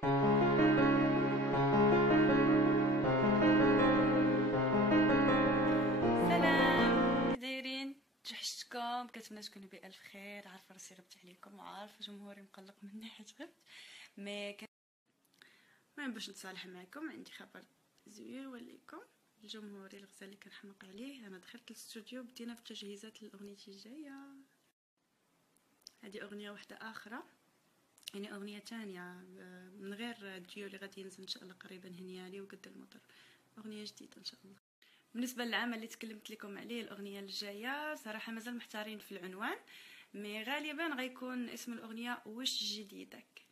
سلام، كي دايرين؟ توحشتكم، كنتمنى تكونوا بألف خير. عارفه راسي غبت عليكم وعارفه جمهوري مقلق مني حيت غبت. مي كان المهم باش نتصالح معكم عندي خبر زوين وليكم. الجمهوري الغزال اللي كنحماق عليه، انا دخلت الاستوديو بدينا في تجهيزات لاغنيتي الجايه. هذه اغنيه واحده اخرى، يعني اغنيه تانية من غير الديو اللي غادي ينزل ان شاء الله قريبا، هنيالي وقد المطر. اغنيه جديده ان شاء الله. بالنسبه للعمل اللي تكلمت لكم عليه، الاغنيه الجايه صراحه مازال محتارين في العنوان، مي غالبا غيكون اسم الاغنيه وش جديدك.